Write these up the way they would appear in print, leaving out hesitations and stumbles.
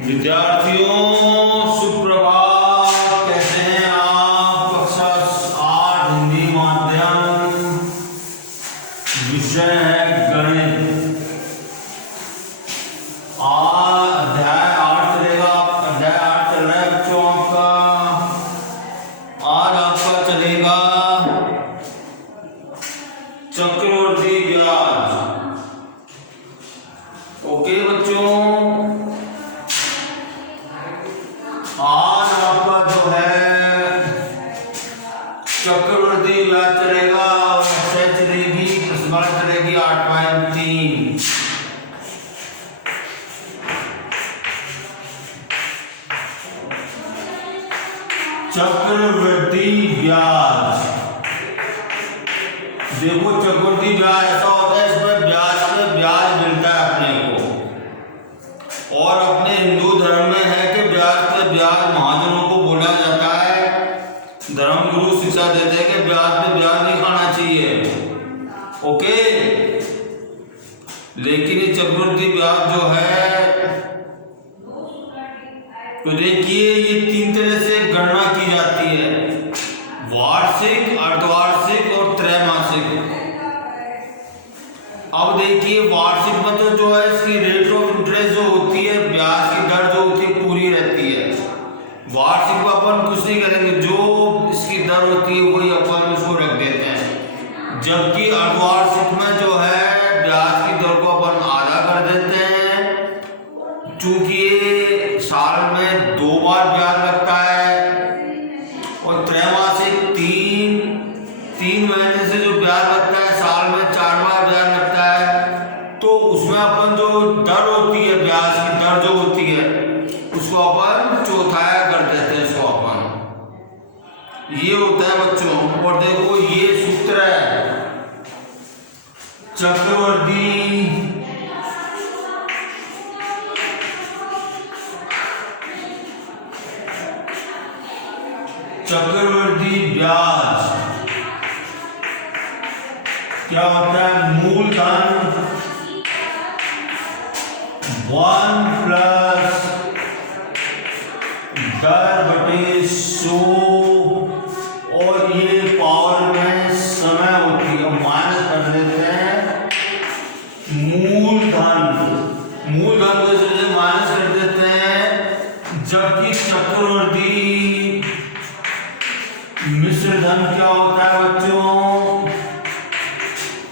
विद्यार्थियों सुप्रभात। कैसे हैं आप? कक्षा 8 हिंदी माध्यम, विषय है गणित। अध्याय 8 चलेगा। अध्याय 8 चल रहा है बच्चों आपका। आज आपका चलेगा चक्रवृद्धि ब्याज। ओके बच्चों, आज आपका जो है चक्रवृद्धि ब्याज चलेगा। विषय चलेगी, प्रश्नमाला चलेगी 8.3। चक्रवृद्धि ब्याज। देखो, चक्रवृद्धि ब्याज ऐसा होता है, इसमें ब्याज पे ब्याज मिलता है अपने को। और अपने हिंदू धर्म में है कि ब्याज पे ब्याज महाजनों को बोला जाता है। धर्मगुरु शिक्षा देते हैं कि ब्याज पे ब्याज नहीं खाना चाहिए। ओके, लेकिन ये चक्रवृद्धि ब्याज जो है, तो देखिए ये 3 तरह से गणना की जाती है: वार्षिक, अर्धवार्षिक और त्रैमासिक। अब देखिए, वार्षिक में तो जो है इसकी रेट ऑफ इंटरेस्ट जो होती है, ब्याज की दर जो होती है पूरी रहती है। वार्षिक में अपन कुछ नहीं करेंगे, जो इसकी दर होती है वही अपन उसको रख देते हैं। जबकि अर्धवार्षिक में जो है ब्याज की दर को अपन आधा कर देते हैं, चूंकि ये साल में 2 बार ब्याज लगता है। और त्रैमासिक 3 महीने से जो ब्याज लगता है, साल में 4 बार ब्याज लगता है। तो उसमें अपन जो दर होती है, ब्याज की दर जो होती है, उसको अपन चौथाया कर देते हैं। इसको अपन ये होता है बच्चों। और देखो, ये सूत्र है चक्रवृद्धि ब्याज। क्या होता है? मूलधन 1 प्लस दर बटे 100, और ये पावर में समय होती है, माइनस कर देते हैं मूलधन को इसलिए माइनस कर देते हैं। जबकि चक्रवृद्धि मिश्र धन क्या होता है बच्चों?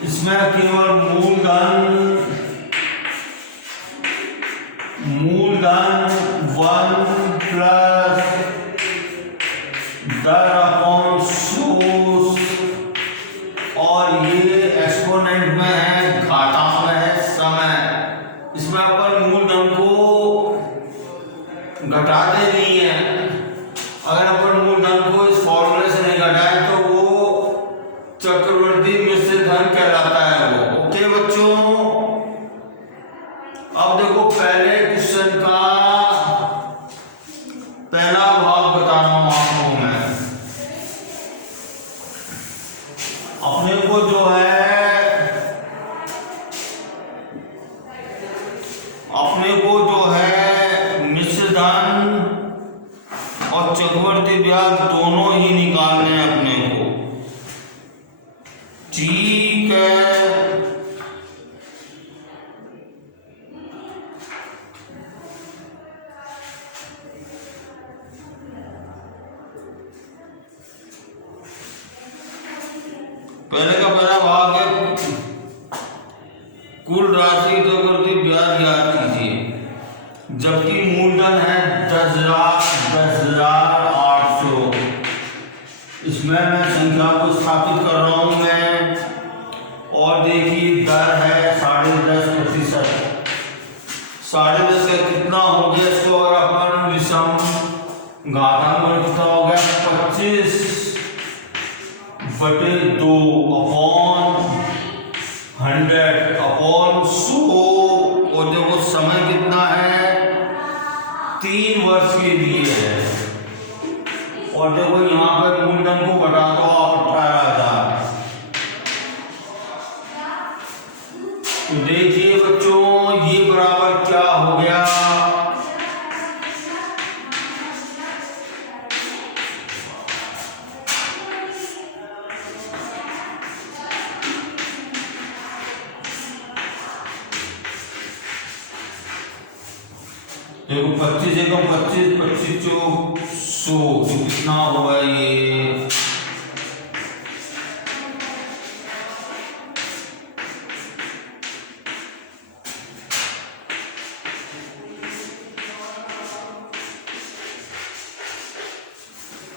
इसमें केवल मूलधन 1 प्लस दर अपॉन 100, और ये एक्सपोनेंट में है, घातांक में है समय। इसमें अपन मूलधन को घटाते नहीं है। अगर अपन मूलधन को इस फॉर्मूले से नहीं घटाए तो वो चक्रवृद्धि मिश्र धन कहलाता है वो। ओके बच्चों, अब देखो, पहले क्वेश्चन का पहला भाग बता रहा हूं आपको मैं। अपने को जो है मिश्र धन और चक्रवृद्धि ब्याज दोनों ही निकालने हैं अपने को। ठीक है, पहले का पहला भाग है कुल राशि चक्रवृद्धि ब्याज ज्ञात कीजिए। जबकि मूलधन है 10,800। इसमें मैं संख्या को स्थापित कर रहा हूं मैं। और देखिए, दर है 10.5%। 10.5 का कितना हो गया? इसको अगर अपन विषम घातांक में कितना हो गया? 25/2 अपॉन 100 अपॉन 100। और देखो, समय कितना है? 3 वर्ष के लिए है। और देखो, यहाँ पर मूलधन को घटा दो आप 18,000। तो देखिए बच्चों, ये बराबर क्या हो गया? देखो 25 एकम 25, 25 चौक 100, तो कितना होगा ये?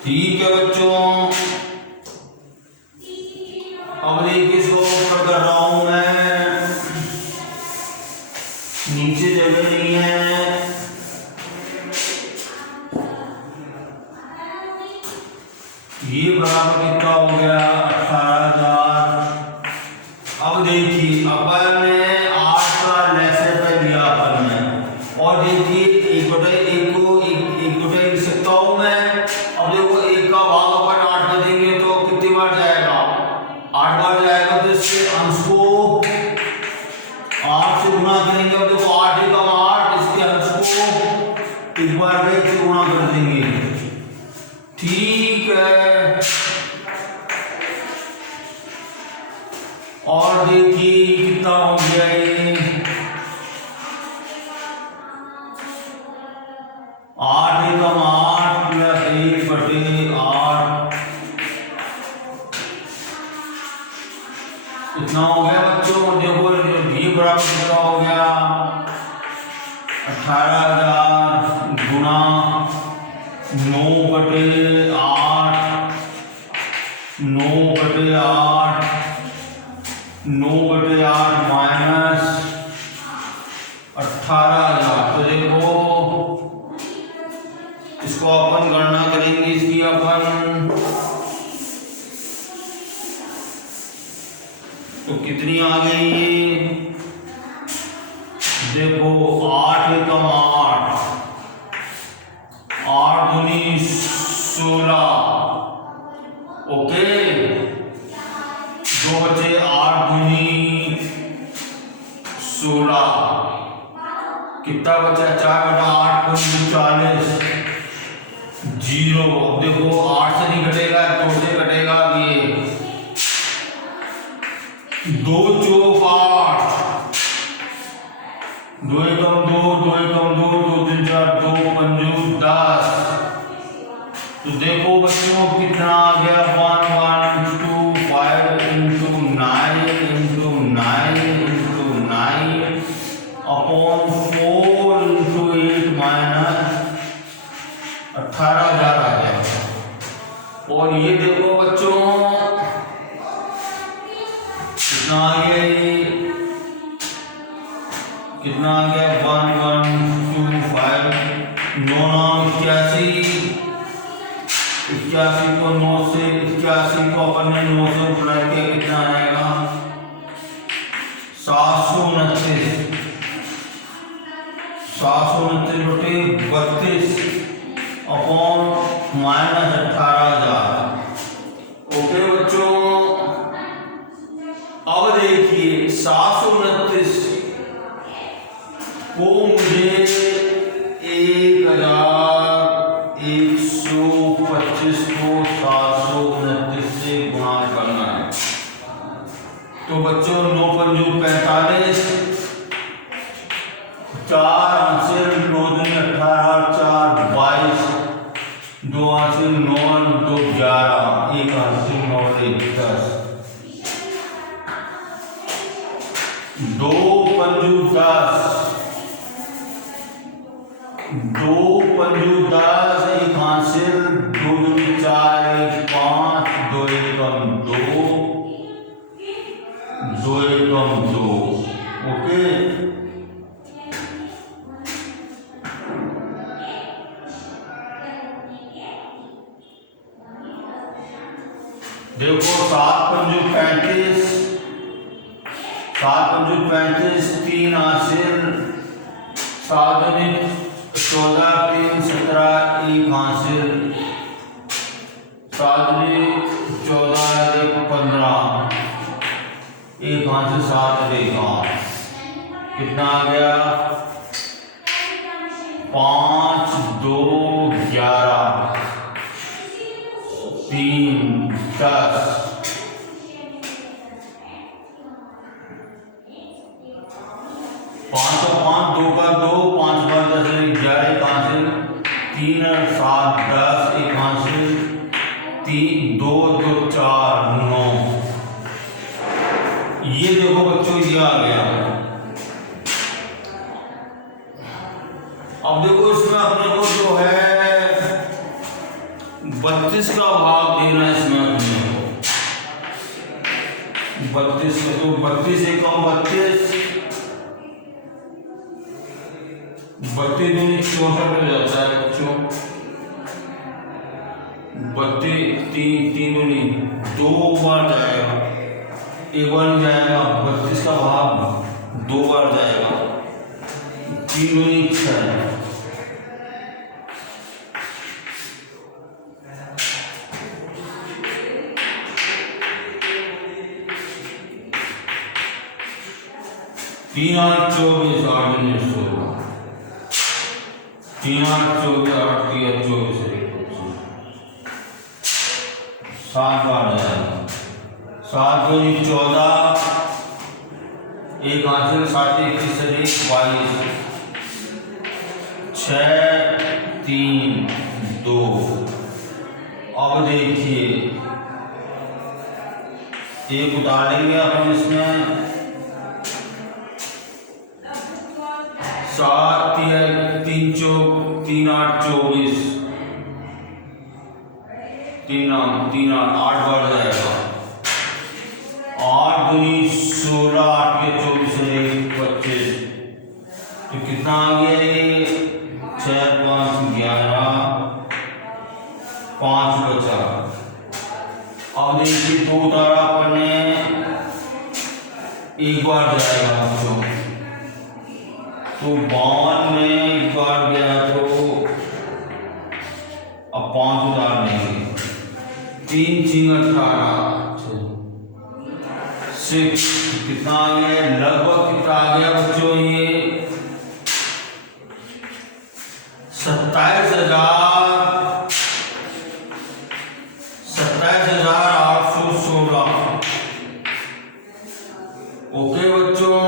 ठीक है बच्चों, अब देखिए इसको ऊपर कर रहा हूं मैं, नीचे जगह नहीं है। ये बराबर कितना हो गया? 18,000। अब देखिए अपन ने 8 का लेसर पे लिया अपन ने, और देखिए 1/1 को 1/1 लिख सकता हूं मैं। अब देखो 1 का भाग अपन 8 में देंगे तो कितनी बार जाएगा? 8 बार जाएगा, तो इसके अंश को 8 से गुणा करेंगे। अब देखो 8 एकम 8, इसके अंश को एक बार में से गुणा कर देंगे। ठीक है, और देखिए कितना हो गया ये? 8 एकम 8 प्लस 1/8 कितना हो गया बच्चों? देखो ये बराबर कितना हो गया? 18,000 गुणा 9/8, 9/8, 9/8 माइनस 18,000। तो देखो इसको अपन गणना करेंगे, इसकी अपन तो कितनी आ गई ये? देखो 8 एकम 8, 8 दूनी 16, ओके। 2 बचे 8 दूनी 16, कितना बचा? 4/8 40, 0। अब देखो 8 से नहीं घटेगा, 2 से घटेगा। ये 2 चौक 8, 2 एकम 2, 2 एकम 2, 2 3 4, 2 पंजू 10। तो देखो बच्चों कितना आ गया? 1,125 into 9 into 9 into 9 upon 4 into 8 minus 18,000 आ गया। और ये देखो बच्चों कितना आ गया? ये कितना आ गया? 1,125, 9 9 81, 81 को 9 से 81 को अपन ने 9 से गुणा किया, कितना आएगा? 729, 729/32 अपॉन माइनस 18,000। ओके बच्चों, अब देखिए 729 को मुझे 1,125 को 729 से गुणा करना है। तो बच्चों 9 पंजू 45, 4 आंसर 9 दूनी 18, 4 22, 2 answer 9 2 11, 1 answer 9 10, 2 Panju 10, 2 Panju 10, 1 answer 2 दूनी 4, 1 5, 2 एकम 2, 2 एकम 2, ओके। देखो 7 पंजू 35, 7 पंजू 35, 3 आंसर 7 दूनी 14, 3 17, 1 आंसर 7 दूनी 14, 1 15, 1 आंसर 7 1 8, कितना आ गया? 5 2 11, 3 10, 5 का 5, 2 का 2, 5 का 10, 11 अब देखो इसमें अपने को जो है 32 का भाग देना है इसमें अपने को 32 का, तो 32 से कम 32 दूनी 64 हो जाता है बच्चों। 32 तीन दूनी 2 बार जाएगा, एक बार नहीं जाएगा। 32 का भाग 2 बार जाएगा, 3 दूनी 6। तीन 8 24 8 दूनी 16, 3 8 24 8 3 24 7 बार जाएगा। 7 दूनी 14, एक हाथ से 7 21 22, 6 3 2। अब देखिए एक उतारेंगे अपन इसमें 7 3 3 8 24, 3 8 बार जाएगा। 8 दूनी 16 8 के 24 25, तो कितना आ गया ये 6 5 11 5 बचा। अब देखिए 2 उतारा अपन ने, एक बार जाएगा बच्चों, तो 52 में एक बार गया तो अब 5 उतार देंगे। 3 3 18 6, कितना आ गया लगभग, कितना आ गया बच्चों ये 27,816। ओके बच्चों,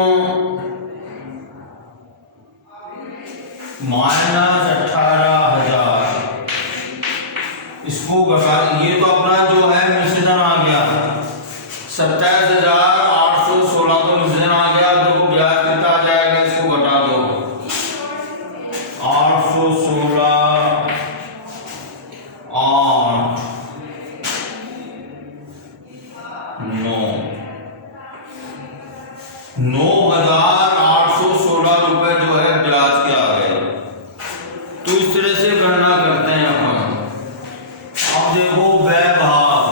-18,000। इसको घटा, ये तो अपना जो है मिश्रण आ गया 27,816 तो मिश्रण आ गया। देखो ब्याज कितना आ जाएगा, इसको घटा दो 816 8 9,816 रुपए जो है ब्याज के आ गए। तो इस तरह से गणना करते हैं अपन। अब देखो वैभाग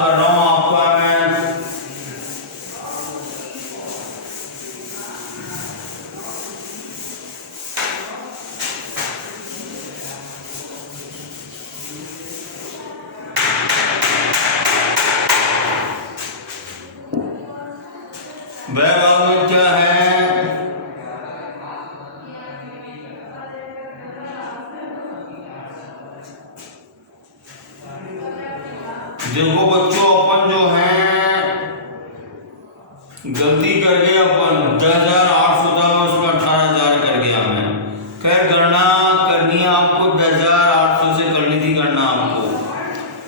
कर रहा हूं आपका मैं। वैभाग में क्या है, देखो बच्चों अपन जो है गलती कर गए अपन 10,800 था, मैं उसमें 18,000 कर गया मैं। खैर गणना करनी है आपको, 10,800 से करनी थी गणना आपको,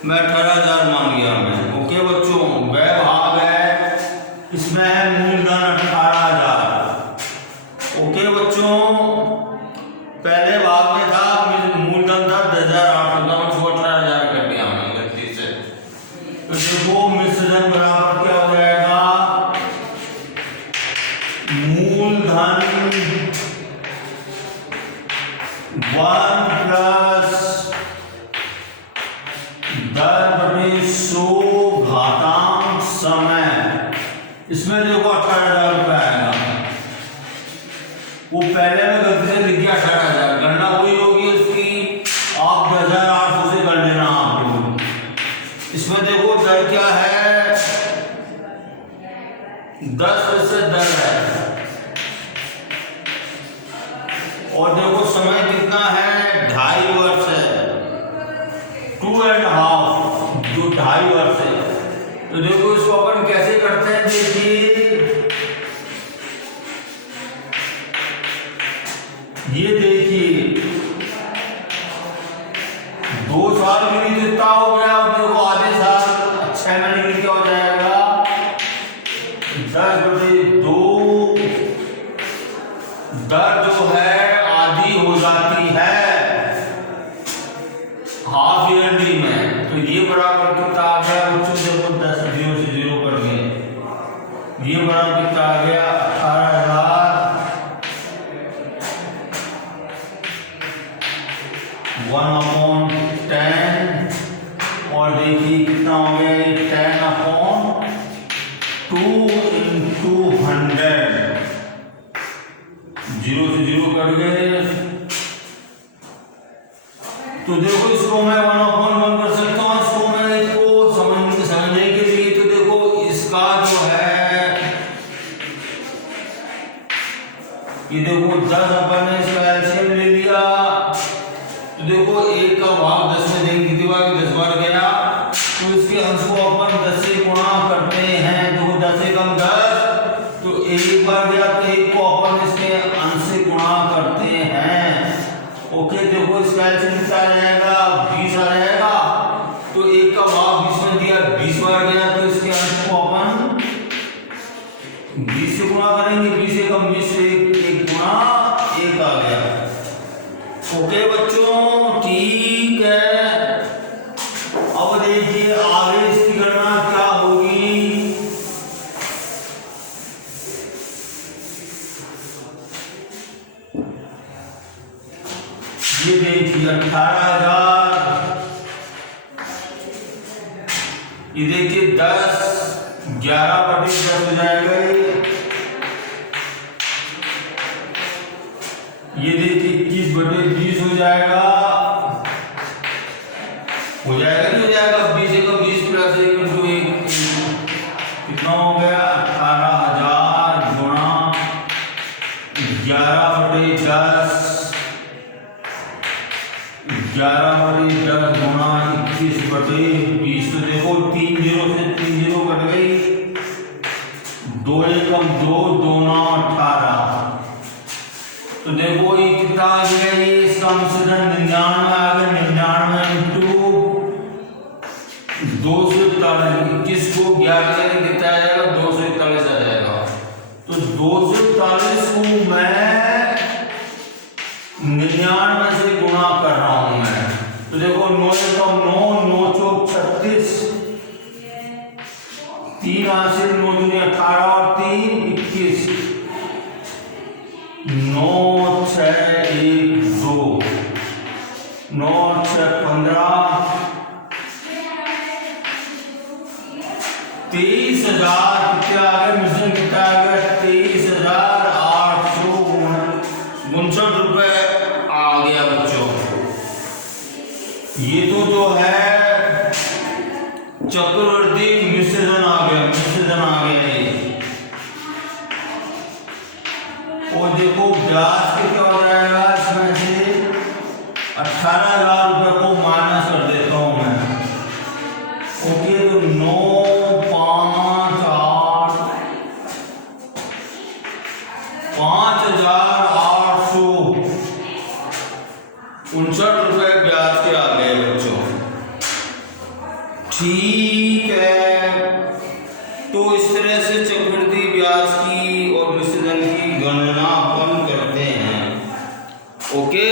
मैं 18,000 मान गया मैं। ओके बच्चों, वह भाग है, इसमें है मूलधन 18,000। ओके बच्चों, पहले भाग में था मूलधन था 10,800 था, उसको 18,000 कर दिया मैंने गलती से। तो देखो मिश्रण बराबर क्या हो जाएगा, मूलधन 1 प्लस 10/100 घातांक समय। इसमें देखो 18,000 रुपये आएगा। वो पहले में गलती से लिख गया 18,000, गणना वही होगी उसकी, आप 10,800 से कर लेना आप लोग। इसमें देखो दर क्या है, 10% दर है, और देखो समय कितना है, 2.5 वर्ष है, 2.5 जो 2.5 वर्ष है। तो देखो इसको अपन कैसे करते हैं, देखिए ये देखिए 2 साल भी नहीं जितना हो गया। अब देखो आधे साल 6 महीने के लिए क्या हो जाएगा, 10/2 दर जो है आधी हो जाती है हाफ ईयरली में। तो ये बराबर कितना आ गया बच्चों, देखो 10 0 से 0 कर गए। ये बराबर कितना आ गया 1/10। और देखिए कितना हो गया, 10/2 into 100। 0 से 0 कट गए। तो देखो इसको मैं 1/1 कर सकता हूँ। इसको मैं इसको समझने के लिए तो देखो इसका जो है ये देखो 10 अपन ने इसका एलसीएम ले लिया। तो देखो 1 का भाग 10 में देंगे, कितनी बार 10 बार गया। तो इसके अंश को अपन 10 से गुणा करते हैं। देखो 10 से कम 10, तो 1 बार गया तो 1 को अपन इसके अंश से गुणा करते हैं। ओके, देखो इसका एलसीएम कितना आ जाएगा 20 आ जाएगा। तो 1 का भाग 20 में दिया, 20 बार गया तो इसके अंश को अपन 20 से गुणा करेंगे। 20 से कम 20 से 1 गुणा 1 आ गया। ओके बच्चों, ठीक है। अब देखिए आगे इसकी गणना क्या होगी। ये देखिए 18,000। ये देखिए 10 11/10 हो जाएगा। ये देखिए 21/20 हो जाएगा। हो जाएगा नहीं हो जाएगा, 20 का 20 प्लस 1 into 1 कितना हो गया 18,000 गुणा 11/10 11/10 गुणा 21/20। तो देखो 3 0 से 3 0 कट गई। 2 एकम 2 2 9 18। तो देखो ये कितना आ गया, ये इसका मिश्रण 99 आ गया। 99 into 241। 21 को 11 से कितना आ जाएगा 241 आ जाएगा। तो 241 को मैं 99 से गुणा कर रहा हूं मैं। तो देखो 9 एकम 9 9 चौक 36। 3 हासिल 9 दूनी 18 और 3 21। 9 6 1 2 9 6 15। 23,000 कितने आ गए, मिश्रण कितना आ गया 23,859 रुपए आ गया बच्चों। ये तो जो है चक्रवर्ती मिश्रण आ गया, ये। और देखो ब्याज कितना हो जाएगा, इसमें से 18,000 रुपए को माइनस कर देता हूं मैं। ओके, तो 9 5 8 5,859 रुपए ब्याज के आ गए बच्चों। ठीक है, तो इस तरह से चक्रवृद्धि ब्याज की और मिश्रण की गणना अपन करते हैं। ओके।